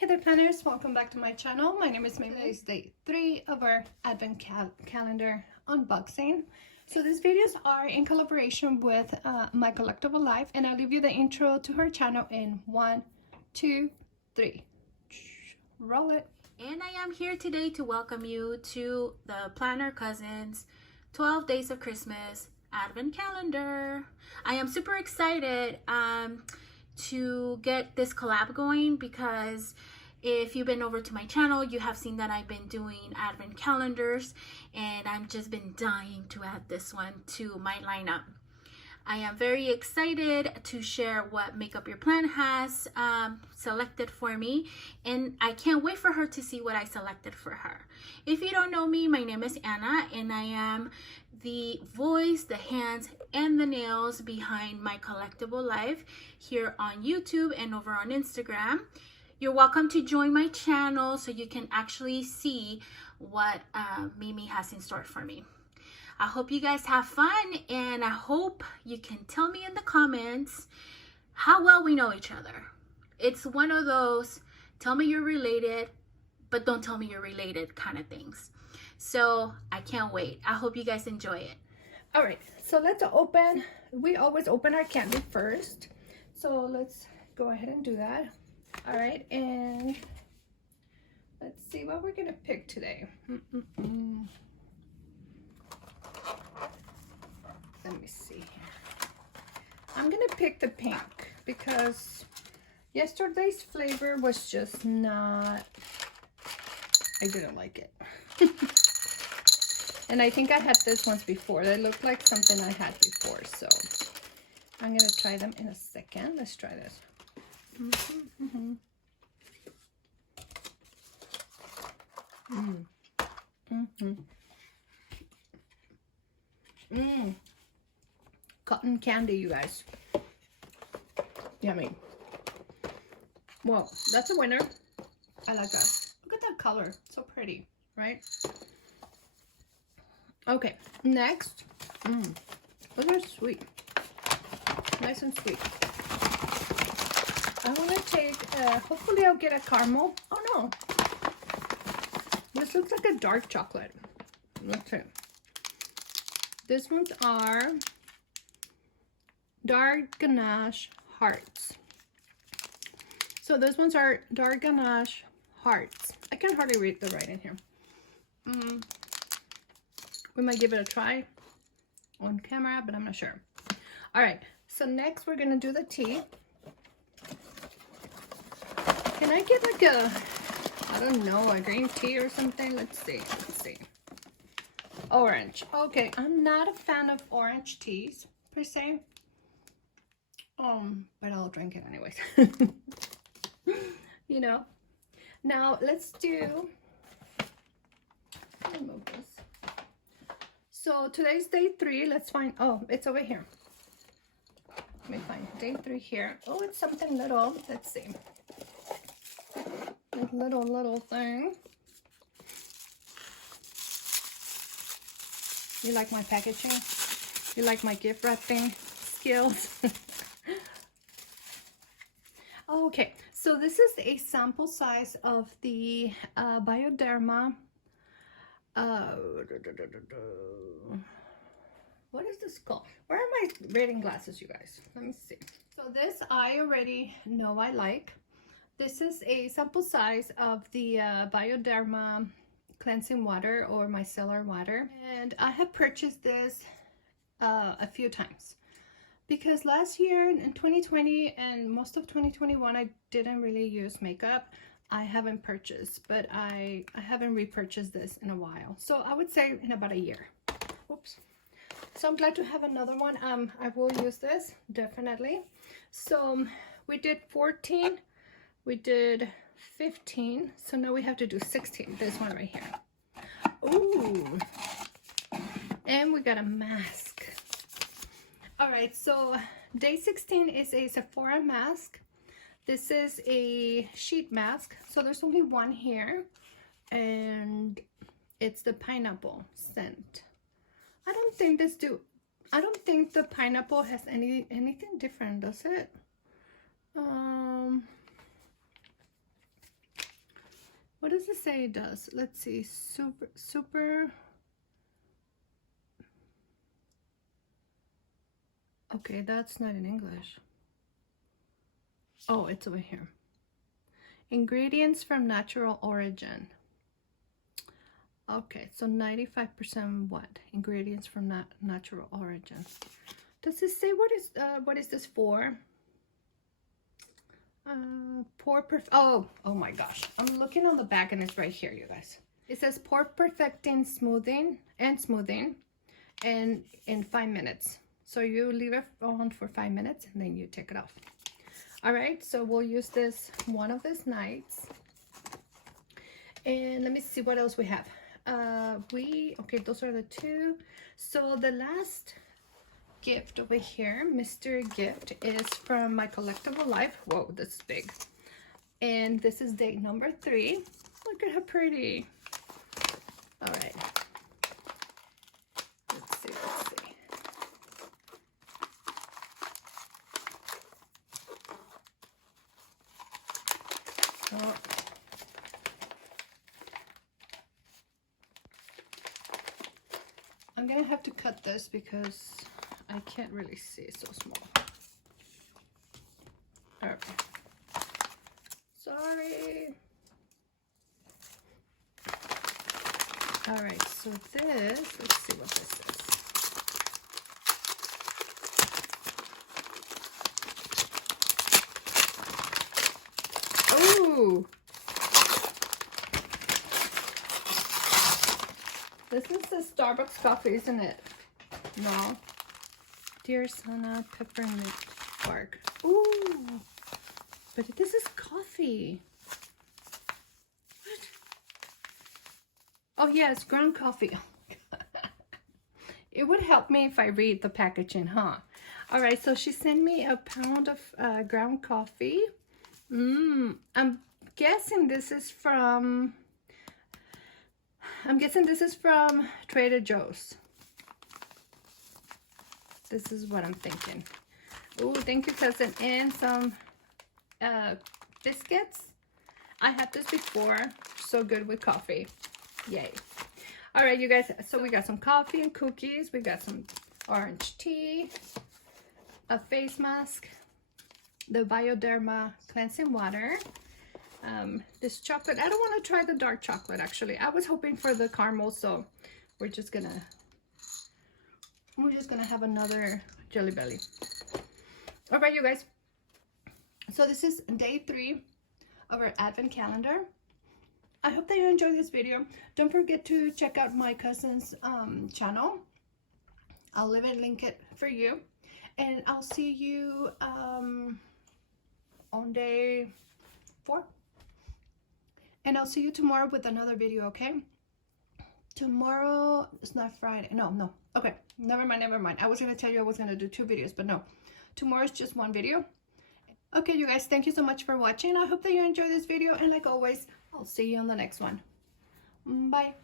Hey there planners, welcome back to my channel. My name is Mimi. Today is day 3 of our advent calendar unboxing. So these videos are in collaboration with My Collectible Life, and I'll leave you the intro to her channel in 1, 2, 3. Roll it. And I am here today to welcome you to the Planner Cousins 12 Days of Christmas Advent Calendar. I am super excited to get this collab going, because if you've been over to my channel, you have seen that I've been doing advent calendars, and I've just been dying to add this one to my lineup. I am very excited to share what Make Up Your Plan has selected for me, and I can't wait for her to see what I selected for her. If you don't know me, my name is Anna, and I am the voice, the hands, and the nails behind My Collectible Life here on YouTube and over on Instagram. You're welcome to join my channel so you can actually see what Mimi has in store for me. I hope you guys have fun, and I hope you can tell me in the comments how well we know each other. It's one of those tell me you're related, but don't tell me you're related kind of things. So I can't wait. I hope you guys enjoy it. All right, so let's open. We always open our candy first. So let's go ahead and do that. All right, and let's see what we're gonna pick today. Let me see here. I'm gonna pick the pink because yesterday's flavor was just not, I didn't like it. And I think I had this once before. They looked like something I had before, so I'm gonna try them in a second. Let's try this. Cotton candy, you guys. Yummy. Well, that's a winner. I like that. Look at that color. So pretty, right? Okay, next. Those are sweet. Nice and sweet. I want to take, hopefully I'll get a caramel. Oh no. This looks like a dark chocolate. Let's see. These ones are dark ganache hearts. So those ones are dark ganache hearts. I can hardly read the writing here. We might give it a try on camera, but I'm not sure. All right, so next we're gonna do the tea. Can I get like a, I don't know, a green tea or something? Let's see. Orange. Okay, I'm not a fan of orange teas per se. But I'll drink it anyways. You know. Now let's do, let me move this. So today's day 3. Let's find, oh, it's over here. Let me find day 3 here. Oh, it's something little. Let's see. This little thing. You like my packaging? You like my gift wrapping skills? Okay, so this is a sample size of the Bioderma. What is this called? Where are my reading glasses, you guys? Let me see. So this I already know I like. This is a sample size of the Bioderma cleansing water or micellar water, and I have purchased this a few times because last year in 2020 and most of 2021 I didn't really use makeup. I haven't purchased, but I haven't repurchased this in a while, so I would say in about a year. Oops. So I'm glad to have another one. I will use this definitely. So we did 14, we did 15, so now we have to do 16. This one right here. Ooh, and we got a mask. All right, so day 16 is a Sephora mask. This is a sheet mask, so there's only one here, and it's the pineapple scent. I don't think the pineapple has anything different, does it? does it say it does? Let's see. Super. Okay, that's not in English. Oh, it's over here. Ingredients from natural origin. Okay, so 95% what? Ingredients from natural origin. Does it say what is this for? Oh my gosh. I'm looking on the back and it's right here, you guys. It says pour perfecting smoothing and in 5 minutes. So you leave it on for 5 minutes and then you take it off. All right, so we'll use this one of these nights. And let me see what else we have. Okay, those are the two. So the last gift over here, Mr. Gift, is from my collectible life. Whoa, this is big. And this is day number 3. Look at how pretty. All right. Let's see. Oh. I'm gonna have to cut this because I can't really see, it's so small. Okay. Sorry. All right, so this, let's see what this is. Ooh. This is the Starbucks coffee, isn't it? No. Dear Sana, peppermint bark. Ooh. But this is coffee. What? Oh, yeah, it's ground coffee. It would help me if I read the packaging, huh? All right, so she sent me a pound of ground coffee. I'm guessing this is from Trader Joe's. This is what I'm thinking. Oh, thank you, cousin. And some biscuits. I had this before. So good with coffee. Yay. All right, you guys. So we got some coffee and cookies. We got some orange tea, a face mask, the Bioderma cleansing water, this chocolate. I don't want to try the dark chocolate, actually. I was hoping for the caramel, so we're just gonna have another Jelly Belly. All right, you guys, so this is day 3 of our advent calendar. I hope that you enjoyed this video. Don't forget to check out my cousin's channel. I'll link it for you, and I'll see you on day 4, and I'll see you tomorrow with another video. Okay, tomorrow it's not Friday. No, okay, never mind. I was gonna tell you I was gonna do 2 videos, but no, tomorrow's just 1 video. Okay, you guys, thank you so much for watching. I hope that you enjoyed this video, and like always, I'll see you on the next one. Bye.